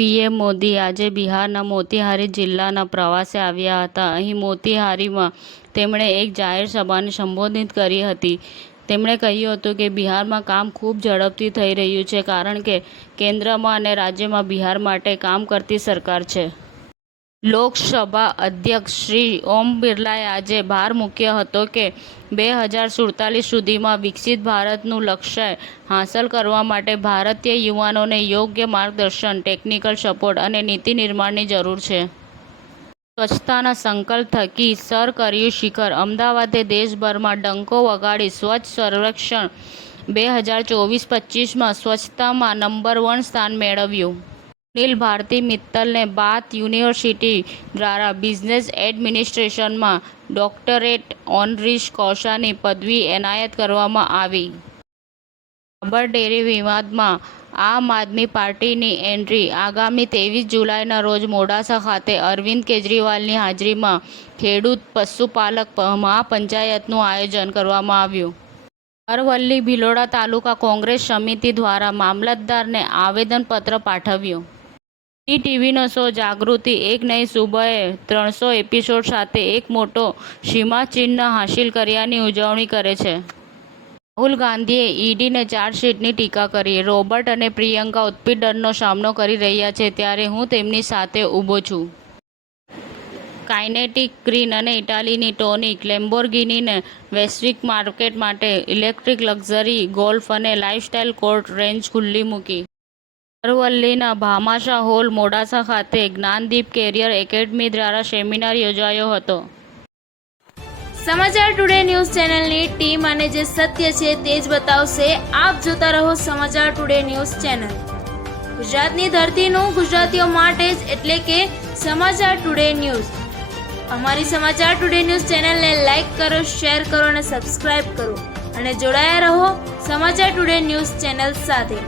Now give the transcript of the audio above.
PM Modi આજે બિહારના મોતીહારી જિલ્લાના પ્રવાસે આવ્યા હતા. અહીં મોતીહારીમાં તેમણે એક જાહેર સભાને સંબોધિત કરી હતી. તેમણે કહ્યું હતું કે બિહારમાં કામ ખૂબ ઝડપથી થઈ રહ્યું છે કારણ કે કેન્દ્રમાં અને રાજ્યમાં બિહાર માટે કામ કરતી સરકાર છે. લોકસભા અધ્યક્ષ શ્રી ઓમ બિરલાએ આજે ભાર મૂક્યો હતો કે 2047 સુધીમાં વિકસિત ભારતનું લક્ષ્ય હાંસલ કરવા માટે ભારતીય યુવાનોને યોગ્ય માર્ગદર્શન, ટેકનિકલ સપોર્ટ અને નીતિ નિર્માણની જરૂર છે. સ્વચ્છતાના સંકલ્પ થકી સર કર્યું શિખર અમદાવાદે દેશભરમાં ડંકો વગાડી સ્વચ્છ સર્વેક્ષણ 2024-25માં સ્વચ્છતામાં નંબર 1 સ્થાન મેળવ્યું. સુનિલ ભારતી મિત્તલને બાથ યુનિવર્સિટી દ્વારા બિઝનેસ એડમિનિસ્ટ્રેશનમાં ડોક્ટરેટ ઓનરીસ કોસાની પદવી એનાયત કરવામાં આવી. બાબર ડેરી વિવાદમાં આમ આદમી પાર્ટીની એન્ટ્રી આગામી 23 જુલાઈના રોજ મોડાસા ખાતે અરવિંદ કેજરીવાલની હાજરીમાં ખેડૂત પશુપાલક મહાપંચાયતનું આયોજન કરવામાં આવ્યું. અરવલ્લી ભિલોડા તાલુકા કોંગ્રેસ સમિતિ દ્વારા મામલતદારને આવેદનપત્ર પાઠવ્યું. ટીવીનો શો જાગૃતિ એક નઈ સુબહે 300 એપિસોડ સાથે એક મોટો સીમાચિહ્ન હાંસિલ કર્યાની ઉજવણી કરે છે. રાહુલ ગાંધીએ ઈડીને ચાર્જશીટની ટીકા કરી. રોબર્ટ અને પ્રિયંકા ઉત્પીડનનો સામનો કરી રહ્યા છે ત્યારે હું તેમની સાથે ઊભો છું. કાઇનેટિક ગ્રીન અને ઇટાલીની ટોનિક લેમ્બોર્ગિનીને વૈશ્વિક માર્કેટ માટે ઇલેક્ટ્રિક લક્ઝરી ગોલ્ફ અને લાઇફસ્ટાઇલ કોર્સ રેન્જ ખુલ્લી મૂકી. અરવલ્લીના ભામાશા હોલ મોડાસા ખાતે જ્ઞાનદીપ કેરિયર એકેડમી દ્વારા સેમિનાર યોજાયો હતો. સમાચાર ટુડે ન્યૂઝ ચેનલની ટીમ અને જે સત્ય છે તે જ બતાવશે. આપ જોતા રહો સમાચાર ટુડે ન્યૂઝ ચેનલ. ગુજરાતની ધરતીનું ગુજરાતીઓ માટે જ એટલે કે સમાચાર ટુડે ન્યૂઝ. અમારી સમાચાર ટુડે ન્યૂઝ ચેનલને લાઇક કરો, શેર કરો અને સબસ્ક્રાઇબ કરો અને જોડાયા રહો સમાચાર ટુડે ન્યૂઝ ચેનલ સાથે.